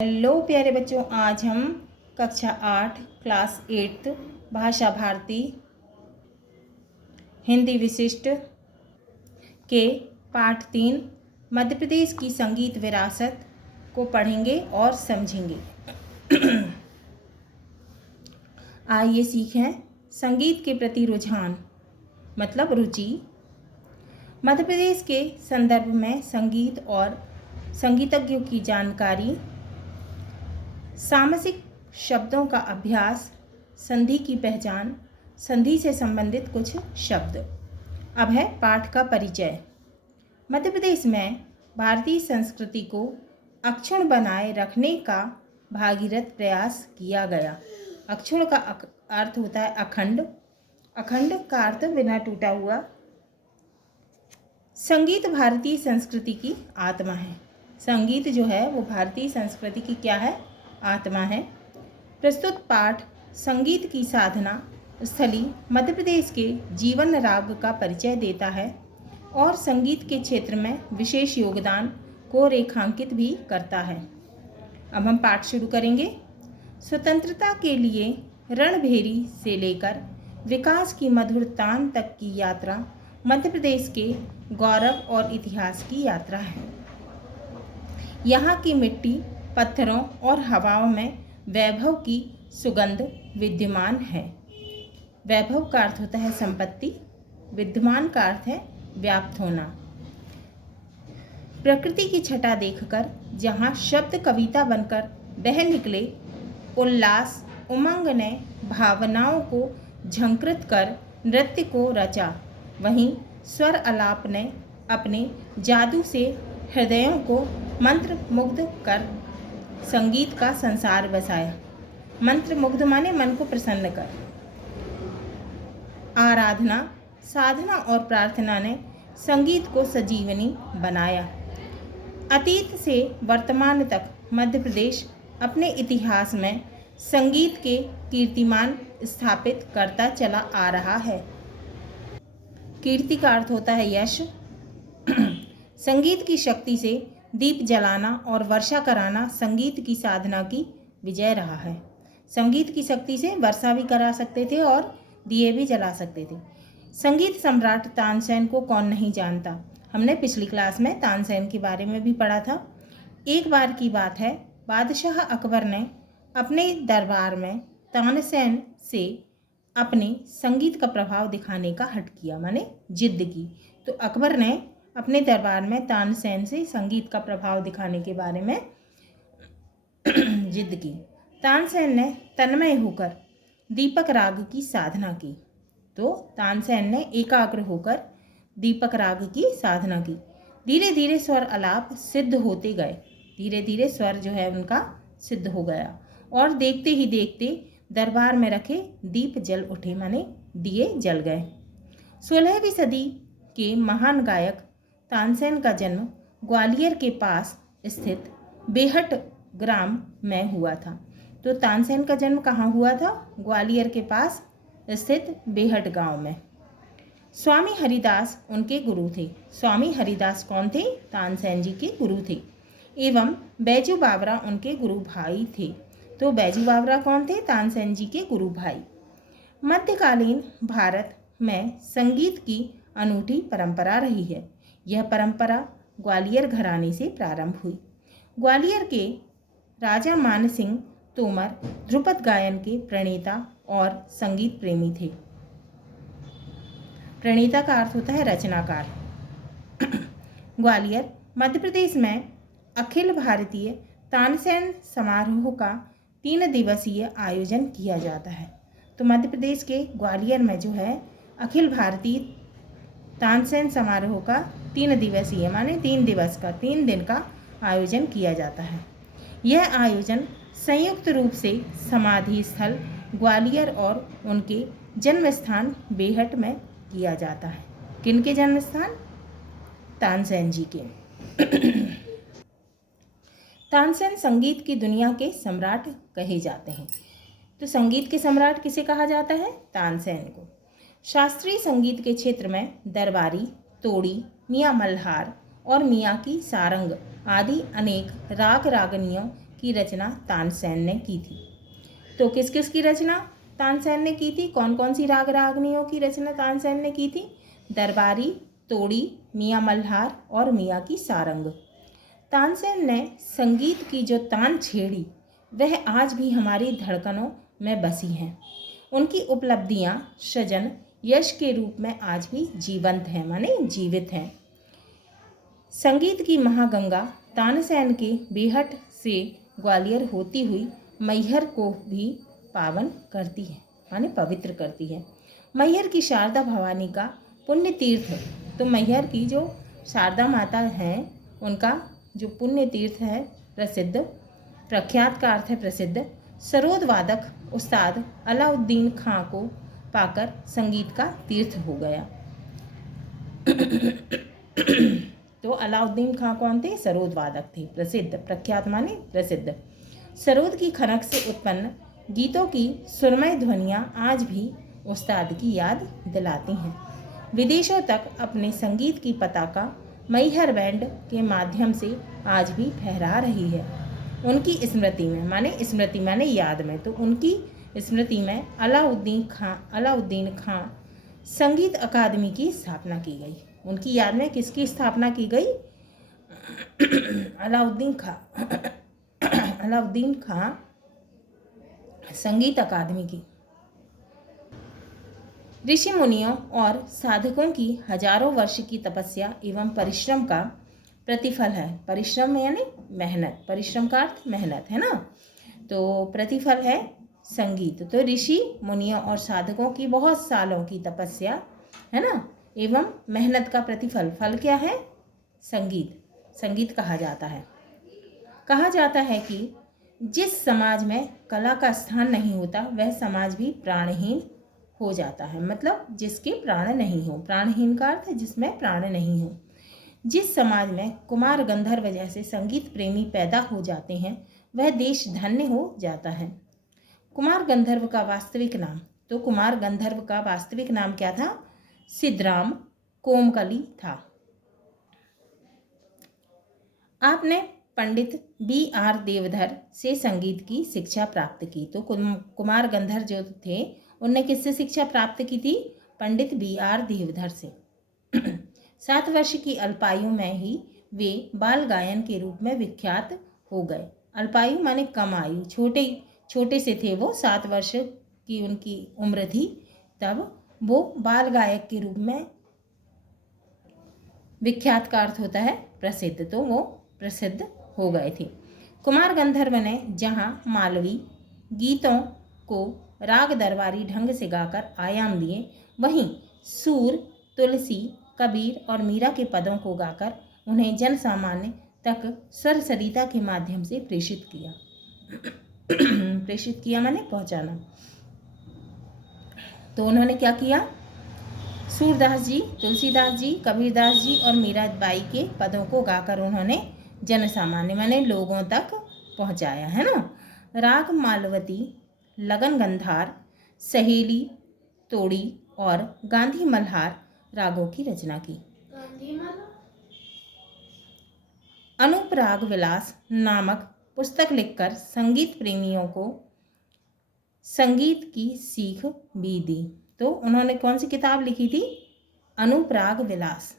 Hello प्यारे बच्चों, आज हम कक्षा 8 क्लास 8 भाषा भारती हिंदी विशिष्ट के पाठ 3 मध्य प्रदेश की संगीत विरासत को पढ़ेंगे और समझेंगे। आइए सीखें संगीत के प्रति रुझान मतलब रुचि। मध्य प्रदेश के संदर्भ में संगीत और संगीतज्ञों की जानकारी, सामासिक शब्दों का अभ्यास, संधि की पहचान, संधि से संबंधित कुछ शब्द। अब है पाठ का परिचय। मध्य प्रदेश में भारतीय संस्कृति को अक्षुण्ण बनाए रखने का भागीरथ प्रयास किया गया। अक्षुण्ण का अर्थ होता है अखंड, अखंड का अर्थ बिना टूटा हुआ। संगीत भारतीय संस्कृति की आत्मा है। संगीत जो है वो भारतीय संस्कृति की क्या है? आत्मा है। प्रस्तुत पाठ संगीत की साधना स्थली मध्य प्रदेश के जीवन राग का परिचय देता है और संगीत के क्षेत्र में विशेष योगदान को रेखांकित भी करता है। अब हम पाठ शुरू करेंगे। स्वतंत्रता के लिए रणभेरी से लेकर विकास की मधुर तान तक की यात्रा मध्य प्रदेश के गौरव और इतिहास की यात्रा है। यहाँ की मिट्टी, पत्थरों और हवाओं में वैभव की सुगंध विद्यमान है। वैभव का अर्थ होता है संपत्ति, विद्यमान का अर्थ है व्याप्त होना। प्रकृति की छटा देखकर जहाँ शब्द कविता बनकर बह निकले, उल्लास उमंग ने भावनाओं को झंकृत कर नृत्य को रचा, वहीं स्वर आलाप ने अपने जादू से हृदयों को मंत्र मुग्ध कर संगीत का संसार बसाया। मंत्र मुग्ध माने मन को प्रसन्न कर। आराधना, साधना और प्रार्थना ने संगीत को सजीवनी बनाया। अतीत से वर्तमान तक मध्य प्रदेश अपने इतिहास में संगीत के कीर्तिमान स्थापित करता चला आ रहा है। कीर्ति का अर्थ होता है यश। संगीत की शक्ति से दीप जलाना और वर्षा कराना संगीत की साधना की विजय रहा है। संगीत की शक्ति से वर्षा भी करा सकते थे और दिए भी जला सकते थे। संगीत सम्राट तानसेन को कौन नहीं जानता। हमने पिछली क्लास में तानसेन के बारे में भी पढ़ा था। एक बार की बात है, बादशाह अकबर ने अपने दरबार में तानसेन से अपने संगीत का प्रभाव दिखाने का हट किया, माने जिद की। तो अकबर ने अपने दरबार में तानसेन से संगीत का प्रभाव दिखाने के बारे में जिद की। तानसेन ने तन्मय होकर दीपक राग की साधना की। तो तानसेन ने एकाग्र होकर दीपक राग की साधना की। धीरे धीरे स्वर आलाप सिद्ध होते गए। धीरे धीरे स्वर जो है उनका सिद्ध हो गया और देखते ही देखते दरबार में रखे दीप जल उठे, माने दिए जल गए। 16वीं सदी के महान गायक तानसेन का जन्म ग्वालियर के पास स्थित बेहट ग्राम में हुआ था। तो तानसेन का जन्म कहाँ हुआ था? ग्वालियर के पास स्थित बेहट गांव में। स्वामी हरिदास उनके गुरु थे। स्वामी हरिदास कौन थे? तानसेन जी के गुरु थे। एवं बैजू बावरा उनके गुरु भाई थे। तो बैजू बावरा कौन थे? तानसेन जी के गुरु भाई। मध्यकालीन भारत में संगीत की अनूठी परंपरा रही है। यह परंपरा ग्वालियर घराने से प्रारंभ हुई। ग्वालियर के राजा मान सिंह तोमर ध्रुपद गायन के प्रणेता और संगीत प्रेमी थे। प्रणेता का अर्थ होता है रचनाकार। ग्वालियर मध्य प्रदेश में अखिल भारतीय तानसेन समारोह का 3 दिवसीय आयोजन किया जाता है। तो मध्य प्रदेश के ग्वालियर में जो है अखिल भारतीय तानसेन समारोह का 3 दिवसीय माने 3 दिवस का 3 दिन का आयोजन किया जाता है। यह आयोजन संयुक्त रूप से समाधि स्थल ग्वालियर और उनके जन्म स्थान बेहट में किया जाता है। किनके जन्म स्थान? तानसेन जी के। तानसेन संगीत की दुनिया के सम्राट कहे जाते हैं। तो संगीत के सम्राट किसे कहा जाता है? तानसेन को। शास्त्रीय संगीत के क्षेत्र में दरबारी, तोड़ी, मियाँ मल्हार और मियाँ की सारंग आदि अनेक राग रागनियों की रचना तानसेन ने की थी। तो किस किस की रचना तानसेन ने की थी? कौन कौन सी राग रागनियों की रचना तानसेन ने की थी? दरबारी, तोड़ी, मियाँ मल्हार और मियाँ की सारंग। तानसेन ने संगीत की जो तान छेड़ी वह आज भी हमारी धड़कनों में बसी हैं। उनकी उपलब्धियाँ सृजन यश के रूप में आज भी जीवंत हैं, माने जीवित हैं। संगीत की महागंगा तानसेन के बेहट से ग्वालियर होती हुई मैहर को भी पावन करती है, माने पवित्र करती है। मैहर की शारदा भवानी का पुण्य तीर्थ, तो मैहर की जो शारदा माता हैं उनका जो पुण्य तीर्थ है प्रसिद्ध, प्रख्यात का अर्थ है प्रसिद्ध, सरोद वादक उस्ताद अलाउद्दीन खां को पाकर संगीत का तीर्थ हो गया। तो अलाउद्दीन खां कौन थे? सरोद वादक थे, प्रसिद्ध, प्रख्यात माने प्रसिद्ध। सरोद की खनक से उत्पन्न गीतों की सुरमय ध्वनियाँ आज भी उस्ताद की याद दिलाती हैं। विदेशों तक अपने संगीत की पताका मैहर बैंड के माध्यम से आज भी फहरा रही है। उनकी स्मृति में, माने स्मृति माने याद में, तो उनकी स्मृति में अलाउद्दीन खां संगीत अकादमी की स्थापना की गई। उनकी याद में किसकी स्थापना की गई? अलाउद्दीन खां संगीत अकादमी की। ऋषि मुनियों और साधकों की हजारों वर्ष की तपस्या एवं परिश्रम का प्रतिफल है। परिश्रम यानी मेहनत, परिश्रम का अर्थ मेहनत है ना, तो प्रतिफल है संगीत। तो ऋषि मुनियों और साधकों की बहुत सालों की तपस्या है ना एवं मेहनत का प्रतिफल, फल क्या है? संगीत। संगीत कहा जाता है। कहा जाता है कि जिस समाज में कला का स्थान नहीं होता वह समाज भी प्राणहीन हो जाता है। मतलब जिसके प्राण नहीं हो, प्राणहीन का अर्थ है जिसमें प्राण नहीं हो। जिस समाज में कुमार गंधर्व जैसे संगीत प्रेमी पैदा हो जाते हैं वह देश धन्य हो जाता है। कुमार गंधर्व का वास्तविक नाम, तो कुमार गंधर्व का वास्तविक नाम क्या था? सिद्धराम कोमकली था। आपने पंडित B.R. देवधर से संगीत की शिक्षा प्राप्त की। तो कुमार गंधर्व जो थे उनने किससे शिक्षा प्राप्त की थी? पंडित B.R. देवधर से। 7 वर्ष की अल्पायु में ही वे बाल गायन के रूप में विख्यात हो गए। अल्पायु माने कम आयु, छोटे से थे वो, 7 वर्ष की उनकी उम्र थी तब वो बाल गायक के रूप में, विख्यात का अर्थ होता है प्रसिद्ध, तो वो प्रसिद्ध हो गए थे। कुमार गंधर्व ने जहाँ मालवी गीतों को राग दरबारी ढंग से गाकर आयाम दिए, वहीं सूर, तुलसी, कबीर और मीरा के पदों को गाकर उन्हें जन सामान्य तक स्वर सरिता के माध्यम से प्रेषित किया। प्रेषित किया माने पहुंचाना। तो उन्होंने क्या किया? सूरदास जी, तुलसीदास जी, कबीरदास जी और मीराबाई के पदों को गाकर उन्होंने जन सामान्य माने लोगों तक पहुंचाया, है ना। राग मालवती, लगन गंधार, सहेली, तोड़ी और गांधी मल्हार रागों की रचना की। अनूप राग विलास नामक पुस्तक लिखकर संगीत प्रेमियों को संगीत की सीख भी दी। तो उन्होंने कौन सी किताब लिखी थी? अनूप राग विलास।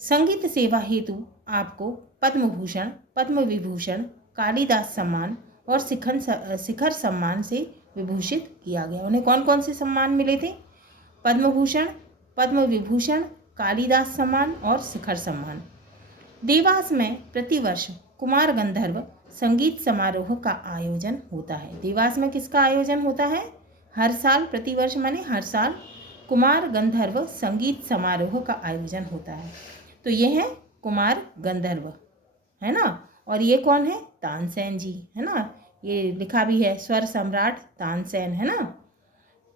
संगीत सेवा हेतु आपको पद्म भूषण, पद्म विभूषण, कालिदास सम्मान और शिखर सम्मान से विभूषित किया गया। उन्हें कौन कौन से सम्मान मिले थे? पद्म भूषण, पद्म विभूषण, कालिदास सम्मान और शिखर सम्मान। देवास में प्रतिवर्ष कुमार गंधर्व संगीत समारोह का आयोजन होता है। देवास में किसका आयोजन होता है? हर साल, प्रतिवर्ष माने हर साल कुमार गंधर्व संगीत समारोह का आयोजन होता है। तो ये है कुमार गंधर्व, है ना। और ये कौन है? तानसेन जी, है ना। ये लिखा भी है स्वर सम्राट तानसेन, है ना।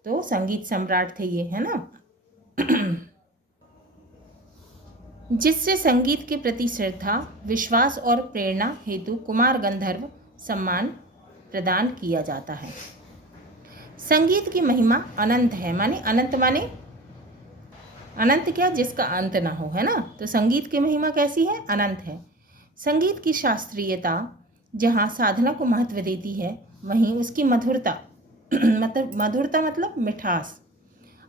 तो संगीत सम्राट थे ये, है ना। जिससे संगीत के प्रति श्रद्धा, विश्वास और प्रेरणा हेतु कुमार गंधर्व सम्मान प्रदान किया जाता है। संगीत की महिमा अनंत है, माने अनंत माने अनंत क्या? जिसका अंत ना हो, है ना। तो संगीत की महिमा कैसी है? अनंत है। संगीत की शास्त्रीयता जहाँ साधना को महत्व देती है, वहीं उसकी मधुरता मधुरता मतलब मिठास,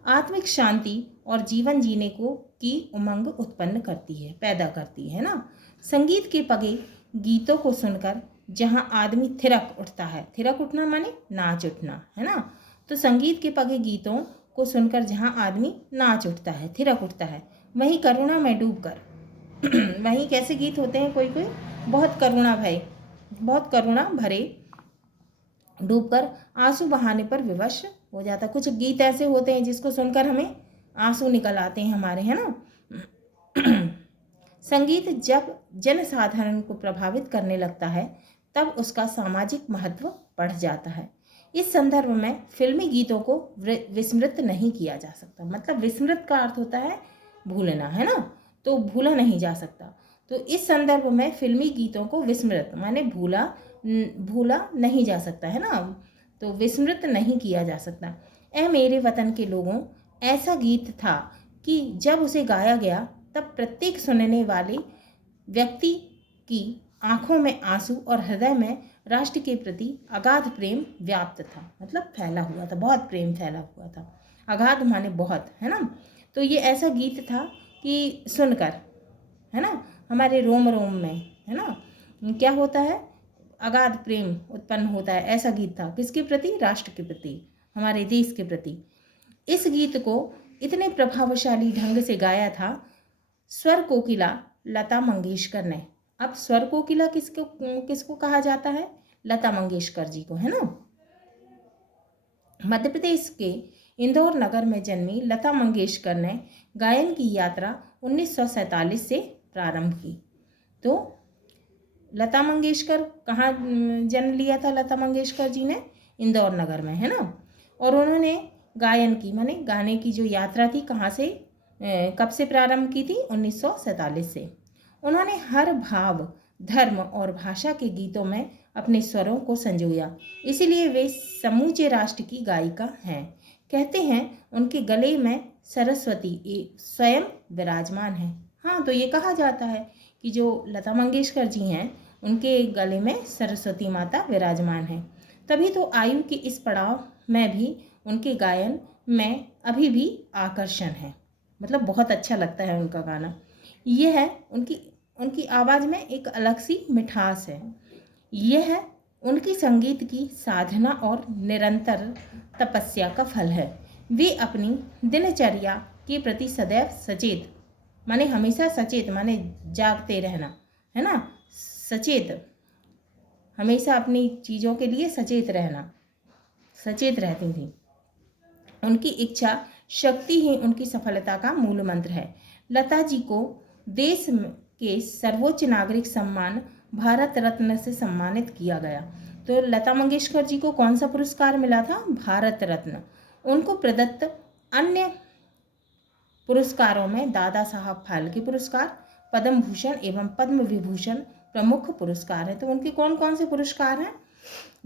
आत्मिक शांति और जीवन जीने को की उमंग उत्पन्न करती है, पैदा करती है ना। संगीत के पगे गीतों को सुनकर जहाँ आदमी थिरक उठता है, थिरक उठना माने नाच उठना, है ना। तो संगीत के पगे गीतों को सुनकर जहाँ आदमी नाच उठता है, थिरक उठता है, वहीं करुणा में डूबकर वहीं कैसे गीत होते हैं, कोई कोई बहुत करुणा भरे डूबकर आंसू बहाने पर विवश हो जाता। कुछ गीत ऐसे होते हैं जिसको सुनकर हमें आंसू निकल आते हैं हमारे, है ना। संगीत जब जनसाधारण को प्रभावित करने लगता है तब उसका सामाजिक महत्व बढ़ जाता है। इस संदर्भ में फिल्मी गीतों को विस्मृत नहीं किया जा सकता। मतलब विस्मृत का अर्थ होता है भूलना, है ना, तो भूला नहीं जा सकता। तो इस संदर्भ में फिल्मी गीतों को विस्मृत माने भूला नहीं जा सकता, है ना, तो विस्मृत नहीं किया जा सकता। ऐ मेरे वतन के लोगों, ऐसा गीत था कि जब उसे गाया गया तब प्रत्येक सुनने वाले व्यक्ति की आंखों में आंसू और हृदय में राष्ट्र के प्रति अगाध प्रेम व्याप्त था। मतलब फैला हुआ था, बहुत प्रेम फैला हुआ था। अगाध माने बहुत, है ना। तो ये ऐसा गीत था कि सुनकर, है ना, हमारे रोम रोम में, है ना, क्या होता है, अगाध प्रेम उत्पन्न होता है। ऐसा गीत था किसके प्रति, राष्ट्र के प्रति, हमारे देश के प्रति। इस गीत को इतने प्रभावशाली ढंग से गाया था स्वर कोकिला लता मंगेशकर ने। अब स्वर कोकिला किसको कहा जाता है, लता मंगेशकर जी को, है ना। मध्य प्रदेश के इंदौर नगर में जन्मी लता मंगेशकर ने गायन की यात्रा 1947 से प्रारंभ की। तो लता मंगेशकर कहाँ जन्म लिया था, लता मंगेशकर जी ने इंदौर नगर में, है ना। और उन्होंने गायन की माने गाने की जो यात्रा थी कहाँ से, कब से प्रारंभ की थी, 1947 से। उन्होंने हर भाव, धर्म और भाषा के गीतों में अपने स्वरों को संजोया, इसीलिए वे समूचे राष्ट्र की गायिका हैं। कहते हैं उनके गले में सरस्वती स्वयं विराजमान है। हाँ, तो ये कहा जाता है कि जो लता मंगेशकर जी हैं उनके गले में सरस्वती माता विराजमान है। तभी तो आयु के इस पड़ाव में भी उनके गायन में अभी भी आकर्षण है। मतलब बहुत अच्छा लगता है उनका गाना। यह है उनकी आवाज़ में एक अलग सी मिठास है। यह है उनकी संगीत की साधना और निरंतर तपस्या का फल है। वे अपनी दिनचर्या के प्रति सदैव सचेत माने हमेशा सचेत माने जागते रहना, है ना, सचेत, हमेशा अपनी चीज़ों के लिए सचेत रहती थी। उनकी इच्छा शक्ति ही उनकी सफलता का मूल मंत्र है। लता जी को देश के सर्वोच्च नागरिक सम्मान भारत रत्न से सम्मानित किया गया। तो लता मंगेशकर जी को कौन सा पुरस्कार मिला था, भारत रत्न। उनको प्रदत्त अन्य पुरस्कारों में दादा साहब फाल्के पुरस्कार, पद्म भूषण एवं पद्म विभूषण प्रमुख पुरस्कार हैं। तो उनके कौन कौन से पुरस्कार हैं,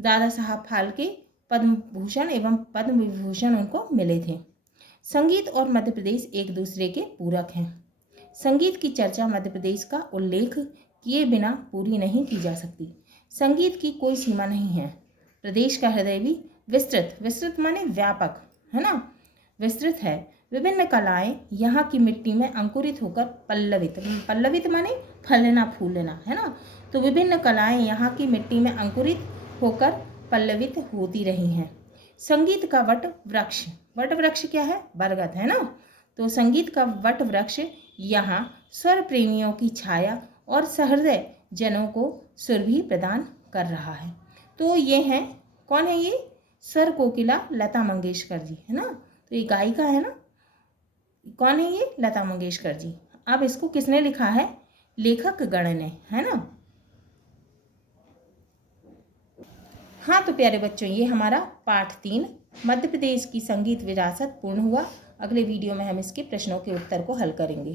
दादा साहब फाल्के, पद्म भूषण एवं पद्म विभूषण उनको मिले थे। संगीत और मध्य प्रदेश एक दूसरे के पूरक हैं। संगीत की चर्चा मध्य प्रदेश का उल्लेख किए बिना पूरी नहीं की जा सकती। संगीत की कोई सीमा नहीं है। प्रदेश का हृदय भी विस्तृत माने व्यापक, है ना, विस्तृत है। विभिन्न कलाएं यहाँ की मिट्टी में अंकुरित होकर पल्लवित माने फलना फूलना, है ना। तो विभिन्न कलाएं यहाँ की मिट्टी में अंकुरित होकर पल्लवित होती रही हैं। संगीत का वट वृक्ष क्या है, बरगद, है ना। तो संगीत का वट वृक्ष यहाँ स्वर प्रेमियों की छाया और सहृदय जनों को सुरभि प्रदान कर रहा है। तो ये हैं, कौन है ये, स्वर कोकिला लता मंगेशकर जी, है ना। तो ये गायिका है ना, कौन है ये, लता मंगेशकर जी। अब इसको किसने लिखा है, लेखक गण ने, है ना। हाँ तो प्यारे बच्चों, ये हमारा पाठ 3 मध्य प्रदेश की संगीत विरासत पूर्ण हुआ। अगले वीडियो में हम इसके प्रश्नों के उत्तर को हल करेंगे।